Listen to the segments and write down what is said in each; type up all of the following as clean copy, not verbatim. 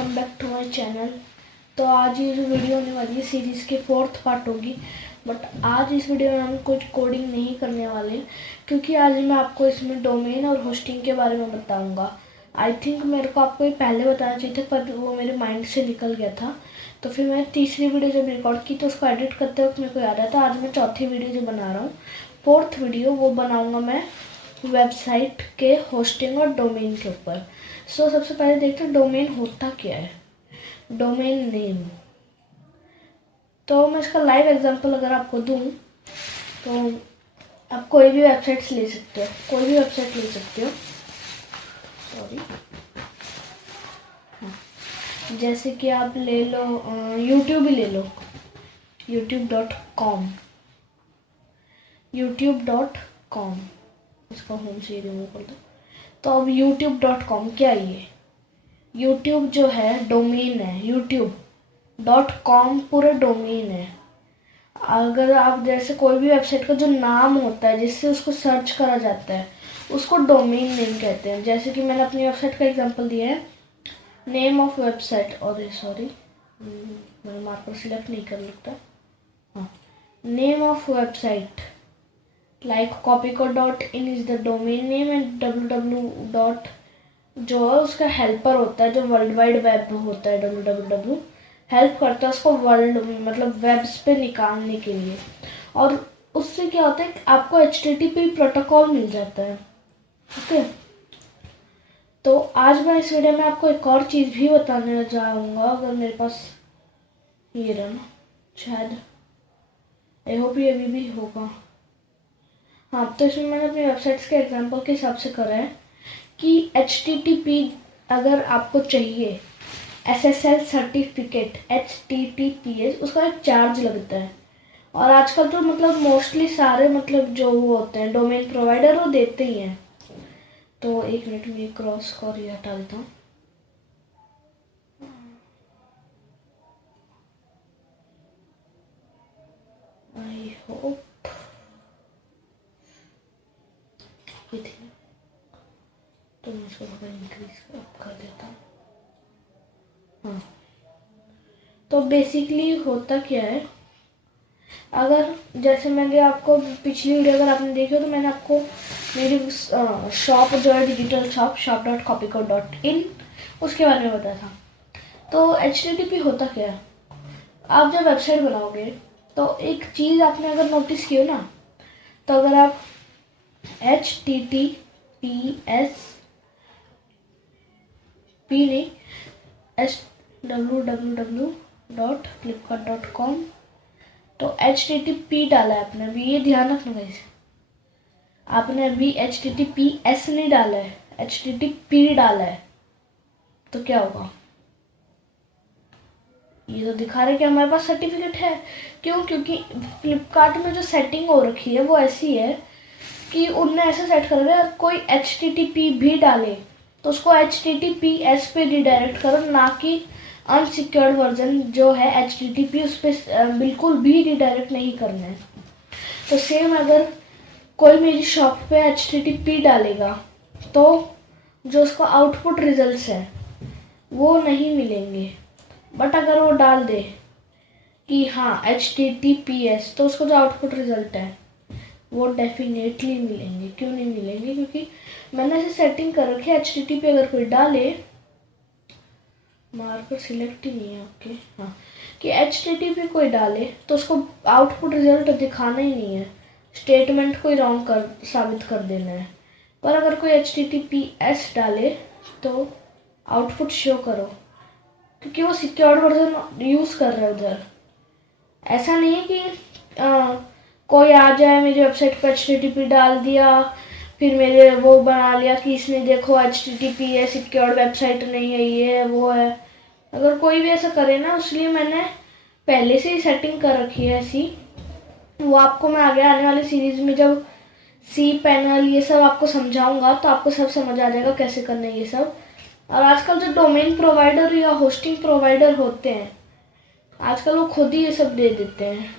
Welcome back to my channel. तो आज ये जो वीडियो होने वाली है सीरीज़ के 4th पार्ट होगी। बट आज इस वीडियो में हम कुछ कोडिंग नहीं करने वाले क्योंकि आज मैं आपको इसमें डोमेन और होस्टिंग के बारे में बताऊंगा। आई थिंक मेरे को आपको ये पहले बताना चाहिए था पर वो मेरे माइंड से निकल गया था। तो फिर मैं तीसरी वीडियो जब रिकॉर्ड की तो उसको एडिट करते वक्त मेरे को याद आया था। आज मैं चौथी वीडियो जो बना रहा हूँ, 4th वीडियो, वो बनाऊँगा मैं वेबसाइट के होस्टिंग और डोमेन के ऊपर। सबसे पहले देखते हैं डोमेन होता क्या है। डोमेन नेम, तो मैं इसका लाइव एग्जांपल अगर आपको दूं तो आप कोई भी वेबसाइट्स ले सकते हो, कोई भी वेबसाइट ले सकते हो। सॉरी, हाँ, जैसे कि आप ले लो यूट्यूब ही ले लो, youtube.com इसका होम से रिमूव कर दो। तो अब youtube.com क्या ये यूट्यूब जो है डोमेन है, youtube.com पूरा डोमेन है। अगर आप जैसे कोई भी वेबसाइट का जो नाम होता है जिससे उसको सर्च करा जाता है उसको डोमेन नेम कहते हैं। जैसे कि मैंने अपनी वेबसाइट का एग्जांपल दिया है, नेम ऑफ वेबसाइट, और सॉरी मैंने मार्कर सिलेक्ट नहीं कर लगता, हाँ, name of website like copycode.in is the domain name and www. जो है उसका हेल्पर होता है, जो वर्ल्ड वाइड वेब होता है, www हेल्प करता है उसको वर्ल्ड मतलब वेब्स पे निकालने के लिए। और उससे क्या होता है कि आपको HTTP प्रोटोकॉल मिल जाता है। ओके, तो आज मैं इस वीडियो में आपको एक और चीज़ भी बताने जाऊंगा। अगर मेरे पास ये रहा ना, शायद, आई होप ये अभी भी होगा। हाँ, तो इसमें मैंने अपनी वेबसाइट्स के एग्जाम्पल के हिसाब से करा है कि HTTP अगर आपको चाहिए, SSL सर्टिफिकेट HTTPS, उसका एक चार्ज लगता है। और आजकल तो मतलब मोस्टली सारे मतलब जो वो होते हैं डोमेन प्रोवाइडर वो देते ही हैं। तो एक मिनट में क्रॉस को ये हटा देता हूँ। आई होप ये थी, तो मैं इसको थोड़ा इंक्रीज कर देता हूँ। हाँ, तो बेसिकली होता क्या है, अगर जैसे मैंने आपको पिछली वीडियो अगर आपने देखी हो तो मैंने आपको मेरी शॉप जो है डिजिटल शॉप shop.copycode.in उसके बारे में बताया था। तो HTTP होता क्या है, आप जब वेबसाइट बनाओगे तो एक चीज़ आपने अगर नोटिस की हो ना, तो अगर आप HTTPS www.flipkart.com, तो HTTP डाला है आपने, अभी ये ध्यान रखना गाइस, आपने अभी HTTPS नहीं डाला है, HTTP डाला है। तो क्या होगा, ये तो दिखा रहे कि हमारे पास सर्टिफिकेट है। क्यों? क्योंकि फ्लिपकार्ट में जो सेटिंग हो रखी है वो ऐसी है कि उनने ऐसा सेट कर दिया, कोई HTTP भी डाले तो उसको HTTPS पे रिडायरेक्ट करो, ना कि अनसिक्योर्ड वर्जन जो है HTTP उस पर बिल्कुल भी रिडायरेक्ट नहीं करना है। तो सेम अगर कोई मेरी शॉप पे HTTP डालेगा तो जो उसका आउटपुट रिजल्ट्स है वो नहीं मिलेंगे। बट अगर वो डाल दे कि हाँ HTTPS, तो उसको जो आउटपुट रिजल्ट है वो डेफिनेटली मिलेंगे। क्यों नहीं मिलेंगे? क्योंकि मैंने ऐसे सेटिंग कर रखी है, HTTP अगर कोई डाले, मार्कर सिलेक्ट ही नहीं है आपके, हाँ, कि HTTP कोई डाले तो उसको आउटपुट रिजल्ट दिखाना ही नहीं है, स्टेटमेंट को ही रॉन्ग कर साबित कर देना है। पर अगर कोई HTTPS डाले तो आउटपुट शो करो, क्योंकि वो सिक्योर्ड वर्जन यूज़ कर रहा है उधर। ऐसा नहीं है कि कोई आ जाए मेरी वेबसाइट पर HTTP डाल दिया फिर मेरे वो बना लिया कि इसने देखो HTTP है, सिक्योर्ड वेबसाइट नहीं है, ये है वो है। अगर कोई भी ऐसा करे ना, इसलिए मैंने पहले से ही सेटिंग कर रखी है ऐसी। वो आपको मैं आगे आने वाली सीरीज में जब cPanel ये सब आपको समझाऊंगा तो आपको सब समझ आ जाएगा कैसे करना है ये सब। और आजकल जो डोमेन प्रोवाइडर या होस्टिंग प्रोवाइडर होते हैं आजकल वो खुद ही ये सब दे देते हैं।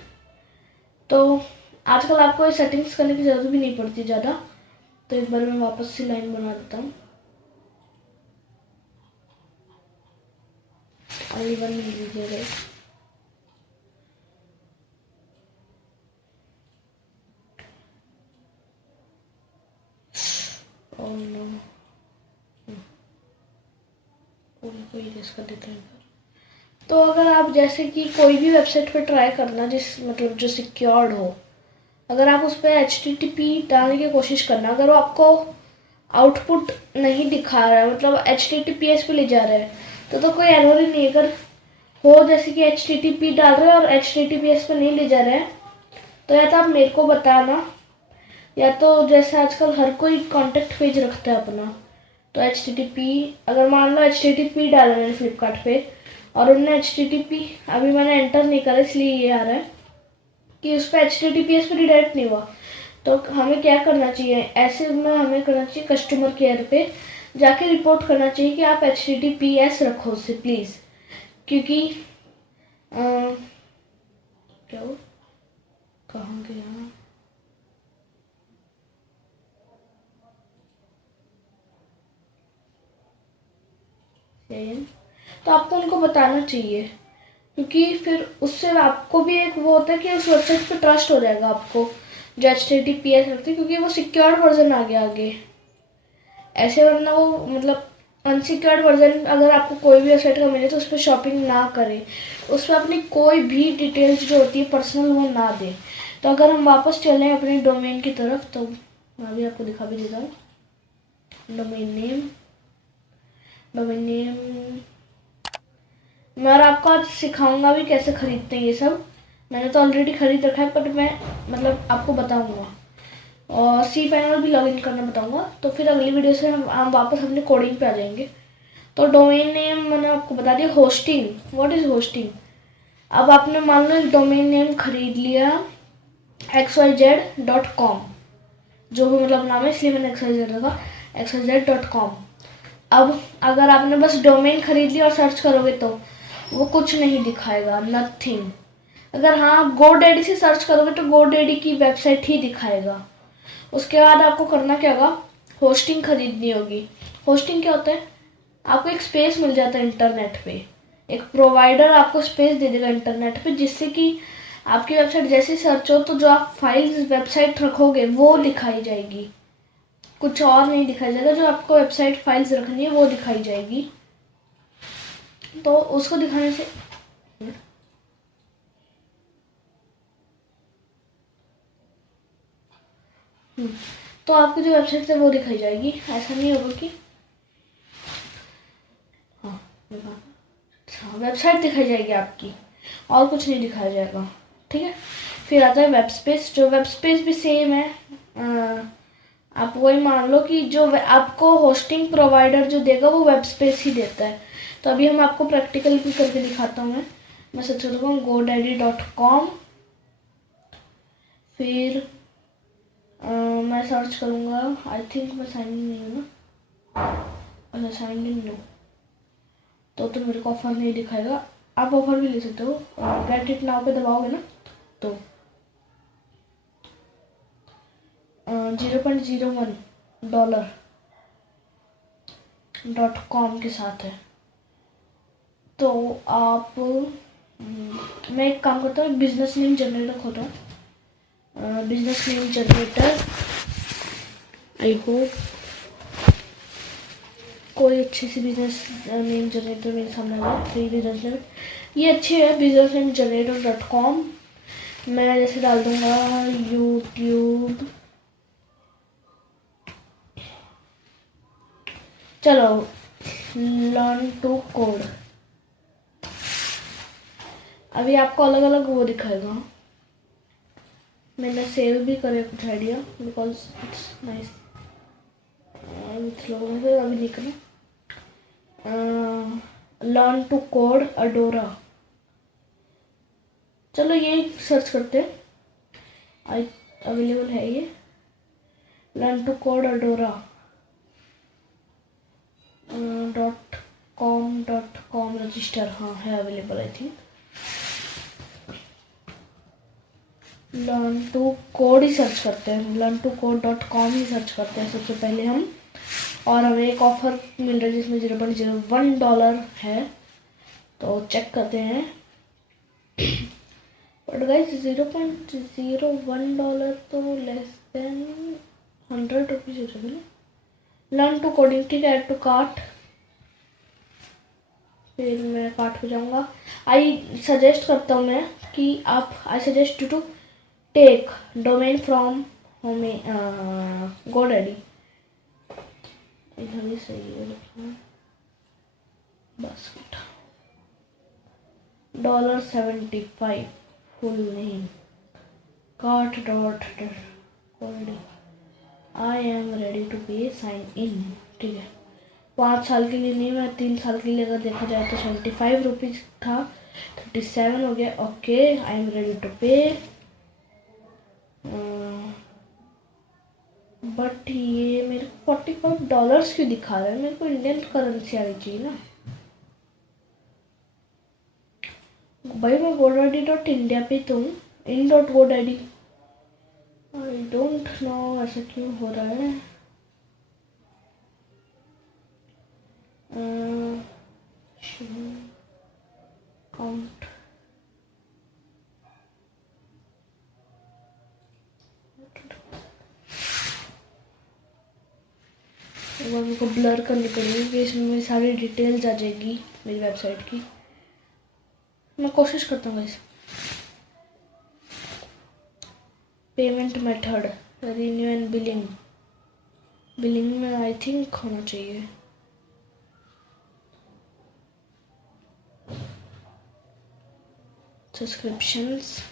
तो आजकल आपको ये सेटिंग्स करने की ज़रूरत भी नहीं पड़ती ज़्यादा। तो एक बार मैं वापस से लाइन बना देता हूँ। only one नहीं लीजिएगा। oh no, कोई रिस्क देते हैं। तो अगर आप जैसे कि कोई भी वेबसाइट पे ट्राई करना जिस मतलब जो सिक्योर्ड हो, अगर आप उस पर HTTP डालने की कोशिश करना, अगर वो आपको आउटपुट नहीं दिखा रहा है, मतलब HTTPS पे ले जा रहा है, तो कोई एरर ही नहीं। अगर हो जैसे कि HTTP डाल रहे हैं और HTTPS पे नहीं ले जा रहा है, तो या तो आप मेरे को बताना, या तो जैसे आजकल हर कोई कॉन्टेक्ट पेज रखता है अपना, तो HTTP अगर मान लो HTTP डाला मैंने फ्लिपकार्ट पे और उन्होंने HTTP अभी मैंने एंटर नहीं करा इसलिए ये आ रहा है कि उस पर HTTPS पे रिडायरेक्ट नहीं हुआ। तो हमें क्या करना चाहिए ऐसे में, हमें करना चाहिए कस्टमर केयर पे जाके रिपोर्ट करना चाहिए कि आप HTTPS रखो उससे प्लीज़, क्योंकि क्या हो कहाँ गया, तो आपको उनको बताना चाहिए, क्योंकि फिर उससे आपको भी एक वो होता है कि उस वेबसाइट पे ट्रस्ट हो जाएगा आपको जो HTTPS रखते हैं, क्योंकि वो सिक्योर्ड वर्जन आ गया आगे। ऐसे वरना वो मतलब अनसिक्योर्ड वर्जन अगर आपको कोई भी वेबसाइट का मिले तो उस पर शॉपिंग ना करें, उस पर अपनी कोई भी डिटेल्स जो होती है पर्सनल वो ना दें। तो अगर हम वापस चलें अपने डोमेन की तरफ, तो मैं भी आपको दिखा भी देता हूँ। डोमेन नेम मैं और आपको आज सिखाऊंगा भी कैसे खरीदते हैं ये सब। मैंने तो ऑलरेडी खरीद रखा है, पर मैं मतलब आपको बताऊंगा और cPanel भी लॉगिन करना बताऊंगा। तो फिर अगली वीडियो से हम वापस अपने कोडिंग पे आ जाएंगे। तो डोमेन नेम मैंने आपको बता दिया। Hosting, what is hosting? अब आपने मान लो एक डोमेन नेम खरीद लिया xyz.com, जो भी मतलब नाम है इसलिए मैंने xyz रखा, xyz.com। अब अगर आपने बस डोमेन खरीद लिया और सर्च करोगे तो वो कुछ नहीं दिखाएगा, नथिंग। अगर हाँ GoDaddy से सर्च करोगे तो GoDaddy की वेबसाइट ही दिखाएगा। उसके बाद आपको करना क्या होगा, होस्टिंग खरीदनी होगी। होस्टिंग क्या होता है, आपको एक स्पेस मिल जाता है इंटरनेट पे, एक प्रोवाइडर आपको स्पेस दे देगा इंटरनेट पे, जिससे कि आपकी वेबसाइट जैसे सर्च हो तो जो आप फाइल्स वेबसाइट रखोगे वो दिखाई जाएगी, कुछ और नहीं दिखाई जाएगा। जो आपको वेबसाइट फाइल्स रखनी है वो दिखाई जाएगी। तो उसको दिखाने से तो आपकी जो वेबसाइट है वो दिखाई जाएगी। ऐसा नहीं होगा कि हाँ वेबसाइट दिखाई जाएगी आपकी और कुछ नहीं दिखाया जाएगा, ठीक है। फिर आता है वेब स्पेस। जो वेब स्पेस भी सेम है, आप वही मान लो कि जो आपको होस्टिंग प्रोवाइडर जो देगा वो वेब स्पेस ही देता है। तो अभी हम आपको प्रैक्टिकल भी करके दिखाता हूँ। मैं सर्च करूँगा godaddy.com, फिर मैं सर्च करूँगा, आई थिंक मैं साइन इन नहीं हूँ ना, अच्छा साइन इन नो, तो मेरे को ऑफर नहीं दिखाएगा। आप ऑफर भी ले सकते हो, गेट इट नाउ पे दबाओगे ना तो $0.01.com के साथ है। तो आप मैं एक काम करता हूँ, बिजनेस नेम जनरेटर खोलता हूँ, business name generator. I hope कोई अच्छी सी बिजनेस नेम जनरेटर मेरे सामने आ गया। फ्री बिजनेस नेम ये अच्छी है, बिजनेस नेम जनरेटर.com। मैं जैसे डाल दूंगा यूट्यूब, चलो लर्न टू कोड। अभी आपको अलग अलग वो दिखाएगा। मैंने सेव भी करे कुछ आइडिया बिकॉज इट्स नाइस। अभी देख रहे लर्न टू कोड अडोरा, चलो ये सर्च करते हैं, अवेलेबल है ये लर्न टू कोड अडोरा .com रजिस्टर, हाँ है available I think. Learn to code ही सर्च करते हैं, learn2code.com ही सर्च करते हैं सबसे पहले हम, और हमें एक ऑफर मिल रहा है जिसमें $0.01 है। तो चेक करते हैं। बट गाइस $0.01 तो लेस देन 100 रुपीज हो जाएगा ना। लर्न टू कोडिंग, ठीक है, ऐड टू कार्ट। फिर मैं कार्ट पे जाऊंगा। आई सजेस्ट करता हूँ मैं कि आप, I suggest you to take domain from GoDaddy। इधर भी सही है, basket $75 full name cart dot GoDaddy। I am ready to pay, sign in, ठीक है। 5 साल के लिए नहीं, मैं 3 साल के लिए अगर देखा जाए तो 75 रुपीज़ था, 37 हो गया। Okay, I am ready to pay. But ये मेरे को $45 क्यों दिखा रहा है? मेरे को इंडियन करेंसी आनी चाहिए ना भाई। मैं GoDaddy.India पे तो हूँ, in.GoDaddy। आई डोंट नो ऐसा क्यों हो रहा है। काउंट मेरे को ब्लर करनी पड़ेगी कि इसमें मेरी सारी डिटेल्स आ जाएगी मेरी वेबसाइट की। मैं कोशिश करता हूँ guys. Payment method, renew and billing. Billing में आई थिंक होना चाहिए subscriptions.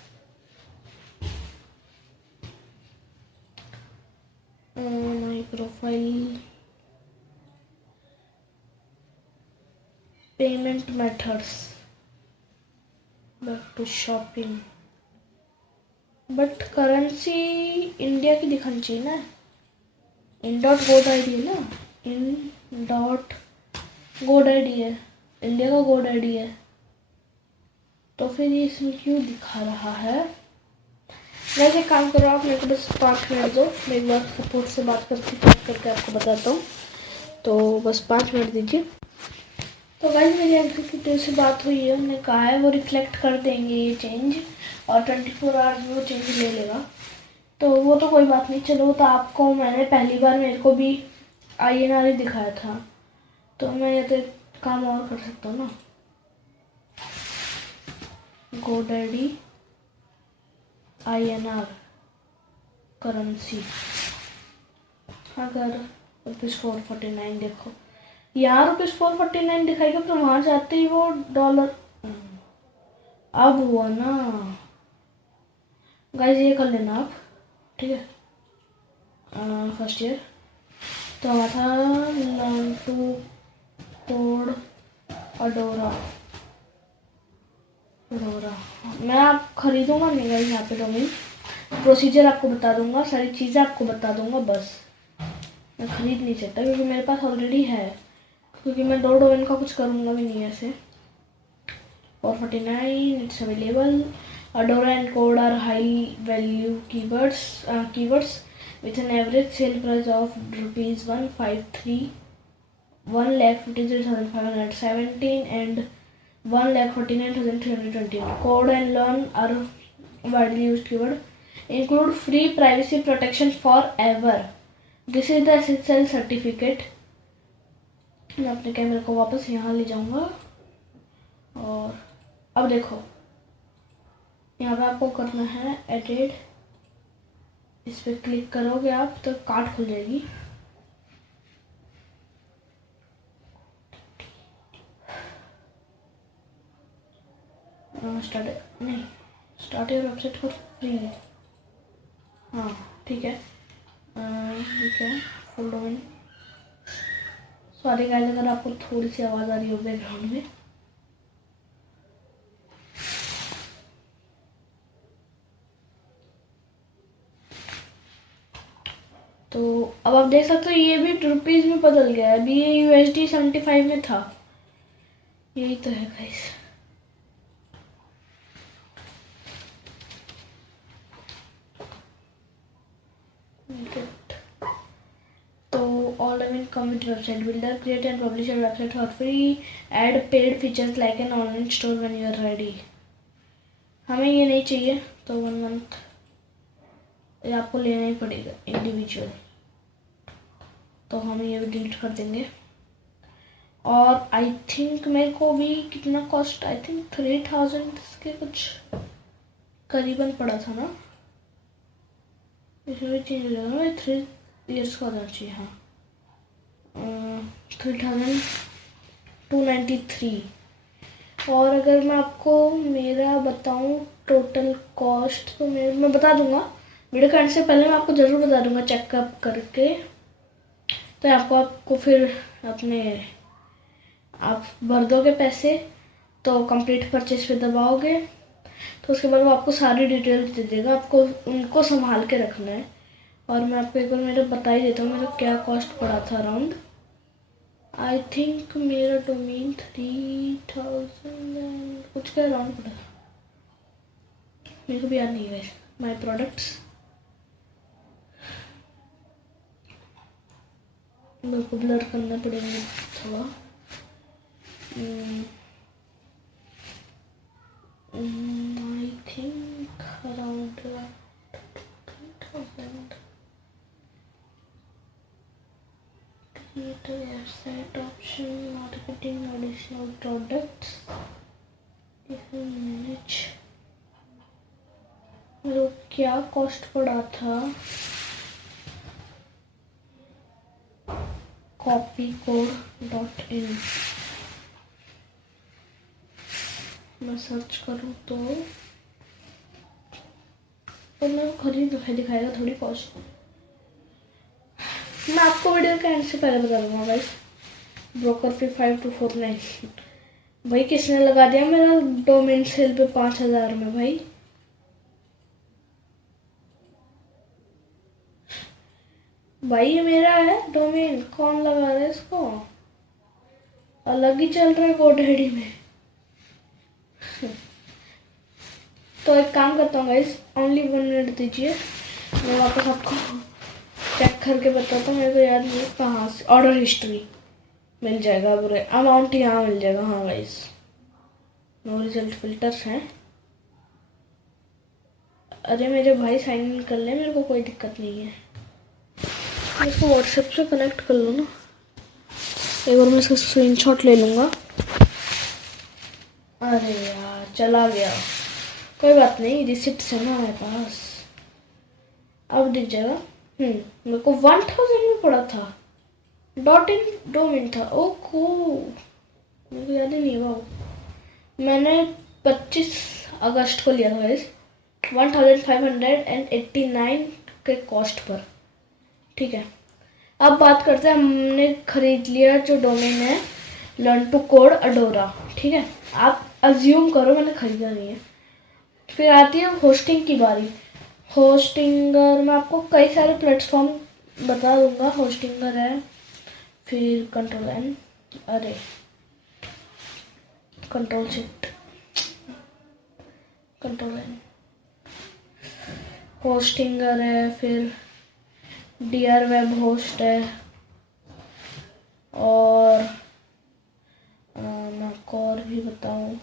My profile, payment methods, back to shopping. But currency India की दिखानी चाहिए ना। in.GoDaddy है ना, in.GoDaddy है, इंडिया का GoDaddy है। तो फिर ये इसमें क्यों दिखा रहा है? वैसे काम करो आप, मेरे को बस 5 मिनट दो, मैं एक बार सपोर्ट से बात करके आपको बताता हूँ। तो बस 5 मिनट दीजिए। तो गाइस मेरी एग्जीक्यूटिव से बात हुई है, उन्होंने कहा है वो रिफ्लेक्ट कर देंगे ये चेंज, और 24 आवर्स में वो चेंज ले लेगा। तो वो तो कोई बात नहीं, चलो। तो आपको मैंने पहली बार मेरे को भी INR ही दिखाया था, तो मैं ये तो एक काम और कर सकता हूँ ना। GoDaddy INR करेंसी, अगर ₹449 देखो, यहाँ ₹449 दिखाएगा, फिर वहाँ जाते ही वो डॉलर। अब हुआ ना गाइस, ये कर लेना आप, ठीक है। फर्स्ट ईयर तो हमारा था लर्न टू कोड अडोरा। मैं आप खरीदूंगा नहीं गाइस, यहाँ पे डोमेन प्रोसीजर आपको बता दूंगा, सारी चीज़ें आपको बता दूंगा, बस मैं खरीद नहीं सकता क्योंकि मेरे पास ऑलरेडी है, क्योंकि मैं 2 डोमेन का कुछ करूँगा भी नहीं ऐसे। 449 it's available. Adora and Code are high value keywords with an average sale price of rupees 1,53,517 and 1,49,320. Code and Learn are widely used keyword. Include free privacy protection forever. This is the SSL certificate. मैं अपने कैमरे को वापस यहाँ ले जाऊँगा, और अब देखो यहाँ पे आपको करना है एडिट। इस पर क्लिक करोगे आप तो कार्ट खुल जाएगी। Start your website for free. हाँ ठीक है, ठीक है। फुल डोमेन, सॉरी गाइस अगर आपको थोड़ी सी आवाज़ आ रही हो बैकग्राउंड में। तो अब आप देख सकते हो ये भी रुपीज़ में बदल गया है, अभी ये USD 75 में था। यही तो है गाइस। तो all domain come with website builder, create and publish your website for free, add paid features like an online store when you are ready. हमें ये नहीं चाहिए तो 1 मंथ ये आपको लेना ही पड़ेगा इंडिविजुअल, तो हम ये भी डिलीट कर देंगे। और आई थिंक मेरे को भी कितना कॉस्ट, आई थिंक 3000 के कुछ करीबन पड़ा था ना, इसमें भी चेंज हो जाएगा ना, 3 ईयर्स का होना चाहिए। हाँ 3293। और अगर मैं आपको मेरा बताऊं टोटल कॉस्ट तो मैं बता दूंगा वीडियो के एंड से पहले, मैं आपको ज़रूर बता दूंगा चेकअप करके, तो आपको फिर अपने आप भर दोगे पैसे, तो कंप्लीट परचेज पे दबाओगे तो उसके बाद वो आपको सारी डिटेल्स दे देगा, आपको उनको संभाल के रखना है। और मैं आपको एक बार मेरा बता ही देता हूँ मेरा क्या कॉस्ट पड़ा था अराउंड। आई थिंक मेरा डोमेन 3000 कुछ का अराउंड पड़ा, मेरे को भी याद नहीं है। माई प्रोडक्ट्स मेरे को ब्लर करना पड़ेगा थोड़ा। I think around 3000. Create a website option, marketing additional products. If you manage, मेरे को क्या कॉस्ट पड़ा था, copycode.in मैं सर्च करूँ तो मैं खरीद दिखाएगा थोड़ी कॉस्ट। मैं आपको वीडियो के एंड से पहले बता दूंगा गाइस। ब्रोकर फी 5249 भाई किसने लगा दिया मेरा डोमेन सेल पे 5000 में भाई। भाई ये मेरा है डोमेन, कौन लगा रहा है इसको, अलग ही चल रहा है गोडहेडी में। तो एक काम करता हूँ गाइस, ओनली 1 मिनट दीजिए, मैं वापस आपको चेक करके बताता हूँ। मेरे को याद नहीं कहाँ से ऑर्डर हिस्ट्री मिल जाएगा, बुरे अमाउंट यहाँ मिल जाएगा। हाँ गाइस नो रिजल्ट फिल्टर्स हैं। अरे मेरे भाई साइन इन कर ले, मेरे को कोई दिक्कत नहीं है। मैं इसको व्हाट्सएप से कनेक्ट कर लूँ ना, एक बार मैं इसका स्क्रीनशॉट ले लूँगा। अरे यार चला गया, कोई बात नहीं, रिसिप्ट है ना हमारे पास, अब दिख जाएगा। मेरे को 1000 में पड़ा था, .in डोमेन था। ओको मेरे को याद ही नहीं हुआ, मैंने 25 अगस्त को लिया था गाइस 1589 के कॉस्ट पर। ठीक है, अब बात करते हैं, हमने खरीद लिया जो डोमेन है लर्न टू कोड अडोरा। ठीक है, आप अज्यूम करो मैंने खरीदा नहीं है। फिर आती है होस्टिंग की बारी। होस्टिंगर मैं आपको कई सारे प्लेटफॉर्म बता दूंगा। होस्टिंगर है, फिर कंट्रोल एन, अरे control shift control N, Hostinger है, फिर DR वेब होस्ट है, और मैं आपको और भी बताऊं,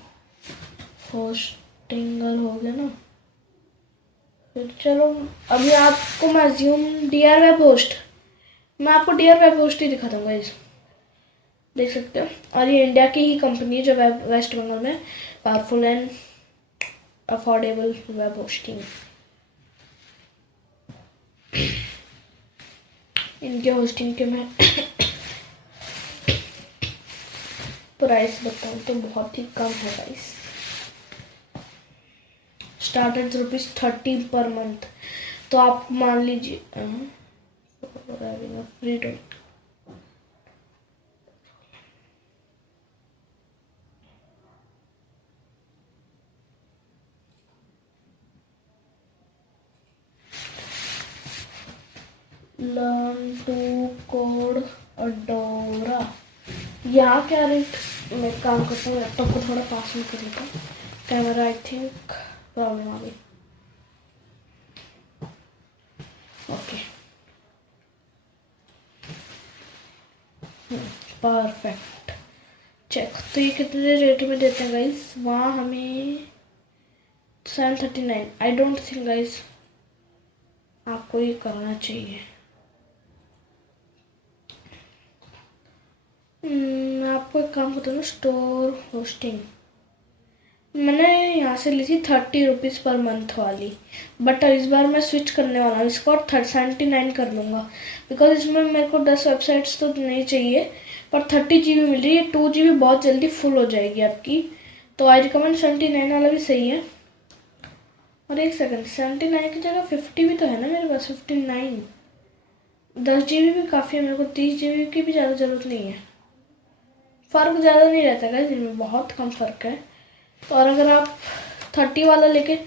होस्टिंगर हो गया ना। फिर चलो अभी आपको मैं अज्यूम DR वेब होस्ट, मैं आपको DR वेब होस्ट ही दिखा दूंगा, इस देख सकते हो। और ये इंडिया की ही कंपनी है जो वेस्ट बंगाल में powerful and affordable web hosting. इनके होस्टिंग के मैं प्राइस बताऊँ तो बहुत ही कम है गाइस, स्टार्टेड ₹30 पर मंथ। तो आप मान लीजिए free to learn to code अडोरा। यहाँ क्या रेट, मैं काम करता हूँ लैपटॉप को थोड़ा पास में कर लेता हूँ, कैमरा आई थिंक प्रॉब्लम आ गई। Okay perfect. चेक। तो ये कितने रेट में देते हैं गाइस? वहाँ हमें 739। आई डोंट थिंक गाइस आपको ये करना चाहिए। मैं आपको एक काम बताऊँ, स्टोर होस्टिंग मैंने यहाँ से ली थी 30 रुपीज़ पर मंथ वाली, बट इस बार मैं स्विच करने वाला हूँ इसको और 79 कर लूँगा, बिकॉज इसमें मेरे को 10 वेबसाइट्स तो नहीं चाहिए, पर 30 GB मिल रही है। 2 GB बहुत जल्दी फुल हो जाएगी आपकी, तो आई रिकमेंड 79 वाला भी सही है। और एक सेकंड, 79 की जगह 50 भी तो है ना मेरे पास, 59। 10 GB भी काफ़ी है मेरे को, 30 GB की भी ज़्यादा ज़रूरत नहीं है। फ़र्क ज़्यादा नहीं रहता है जिनमें, बहुत कम फ़र्क है। और अगर आप 30 वाला लेके,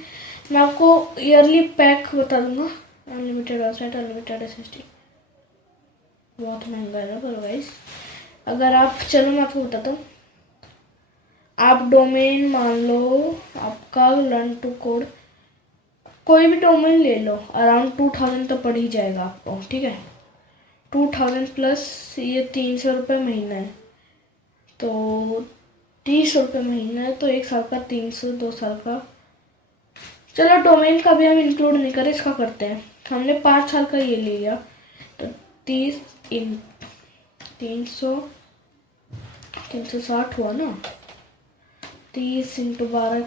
मैं आपको ईयरली पैक बता दूंगा। अनलिमिटेड वेबसाइट, अनलिमिटेड SSD, बहुत महंगा है ना पर गाइस। अगर आप, चलो मैं आपको बताता हूँ, आप डोमेन मान लो आपका लर्न टू कोड, कोई भी डोमेन ले लो, अराउंड 2000 तो पड़ ही जाएगा आपको, ठीक है। 2000 प्लस ये 300 रुपये महीना है, तो 30 रुपये महीना है, तो 1 साल का 300, 2 साल का। चलो डोमेन का भी हम इंक्लूड नहीं करें, इसका करते हैं। हमने 5 साल का ये ले लिया, तो 30 इन 300, 360 हुआ ना, 30 इंटू 12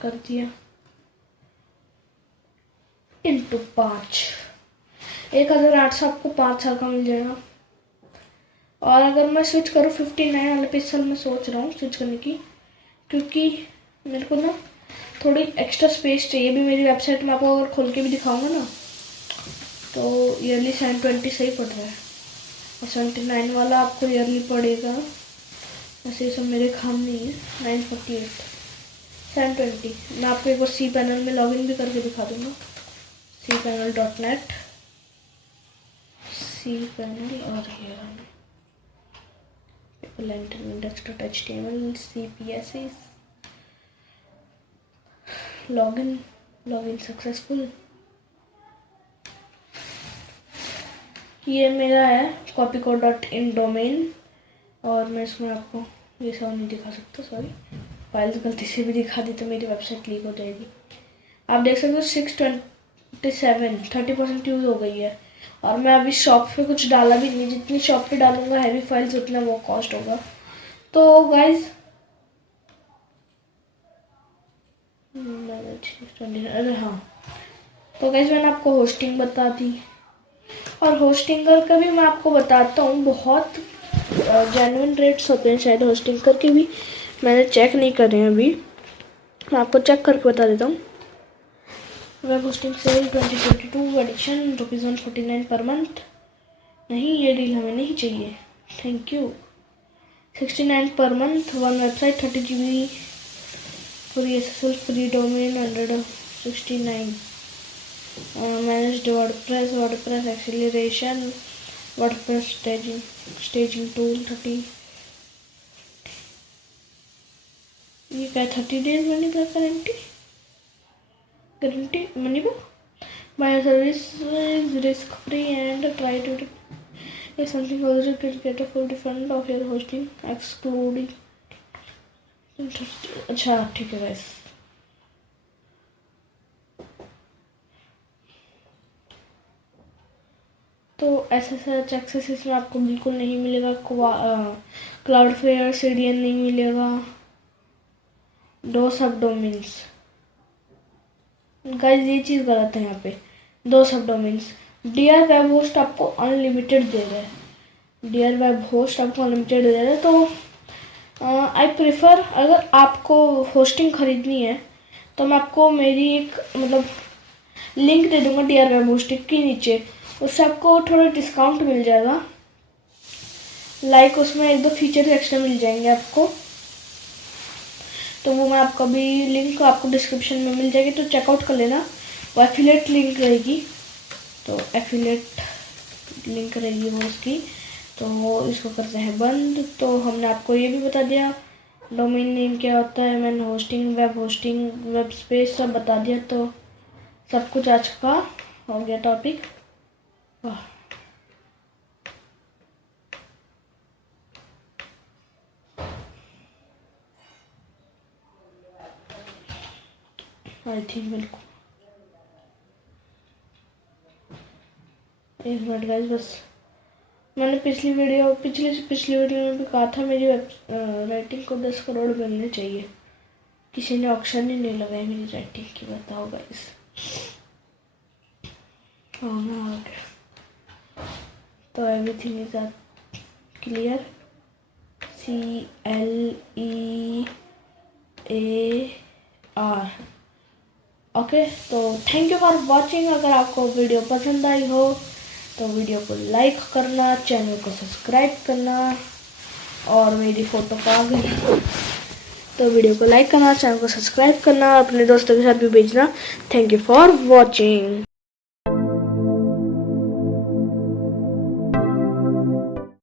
कर दिया, इंटू 5, 1800 आपको 5 साल का मिल जाएगा। और अगर मैं स्विच करूँ 59 वाले पे, इस साल मैं सोच रहा हूँ स्विच करने की, क्योंकि मेरे को ना थोड़ी एक्स्ट्रा स्पेस चाहिए भी मेरी वेबसाइट में। आपको अगर खोल के भी दिखाऊंगा ना, तो ईयरली 720 सही पड़ रहा है, और 79 वाला आपको ईयरली पड़ेगा, ऐसे ये सब मेरे काम नहीं है, 948। 720 मैं आपको एक बार cpanel में लॉगिन भी करके दिखा दूंगा, cpanel.net, cpanel, और index.html, cpss, लॉगिन सक्सेसफुल। ये मेरा है copycode.in डोमेन, और मैं इसमें आपको ये सब नहीं दिखा सकता, सॉरी, फाइल्स गलती से भी दिखा दी तो मेरी वेबसाइट लीक हो जाएगी। आप देख सकते हो 627, 30% यूज़ हो गई है, और मैं अभी शॉप पे कुछ डाला भी नहीं, जितनी शॉप पे डालूंगा हैवी फाइल्स उतना वो कॉस्ट होगा। तो गाइज अरे हाँ, तो गाइज मैंने आपको होस्टिंग बता दी, और होस्टिंगर का भी मैं आपको बताता हूँ, बहुत जेन्युइन रेट्स होते हैं शायद होस्टिंगर के भी, मैंने चेक नहीं करे हैं अभी, मैं आपको चेक करके बता देता हूँ। Web hosting cell 2022 addition ₹149 per month. नहीं, ये डील हमें नहीं चाहिए, thank you. 69 per month, 1 website, 30 GB free SSL, free domain 169, managed WordPress acceleration, WordPress staging tool 30। ये क्या 30 days money back guarantee money back, my service is risk free and try to if something goes wrong, you get a full refund of your hosting excluding। अच्छा ठीक है guys, तो SSH access इसमें आपको बिल्कुल नहीं मिलेगा, क्लाउडफ्लेयर CDN नहीं मिलेगा, 2 सब डोमेन्स गाइस, ये चीज़ गलत है यहाँ पे, 2 सब डोमेन्स। डियर वेब होस्ट आपको अनलिमिटेड दे रहे हैं, डियर वेब होस्ट आपको अनलिमिटेड दे रहे हैं, तो आई प्रेफर, अगर आपको होस्टिंग खरीदनी है तो मैं आपको मेरी एक मतलब लिंक दे दूंगा डियर वेब होस्टिंग के नीचे, उससे आपको थोड़ा डिस्काउंट मिल जाएगा, लाइक उसमें 1-2 फीचर एक्स्ट्रा मिल जाएंगे आपको, तो वो मैं आपका भी लिंक आपको डिस्क्रिप्शन में मिल जाएगी, तो चेकआउट कर लेना। वो एफिलेट लिंक रहेगी, तो एफिलेट लिंक रहेगी वो उसकी, तो वो इसको करते हैं बंद। तो हमने आपको ये भी बता दिया डोमेन नेम क्या होता है, मैंने होस्टिंग, वेब स्पेस सब बता दिया, तो सब कुछ आज का हो गया टॉपिक। आई थिंक बिल्कुल। एक मिनट गाइस, बस मैंने पिछली वीडियो में भी कहा था मेरी राइटिंग को 10 करोड़ बनने चाहिए। किसी ने ऑप्शन ही नहीं लगाई मेरी राइटिंग की, बताओ गाइस। हाँ आ गया। तो everything is clear. CLEAR। Okay, तो थैंक यू फॉर वॉचिंग। अगर आपको वीडियो पसंद आई हो तो वीडियो को लाइक करना, चैनल को सब्सक्राइब करना, और मेरी फ़ोटो को आ गई तो वीडियो को लाइक करना, चैनल को सब्सक्राइब करना, अपने दोस्तों के साथ भी भेजना। Thank you for watching.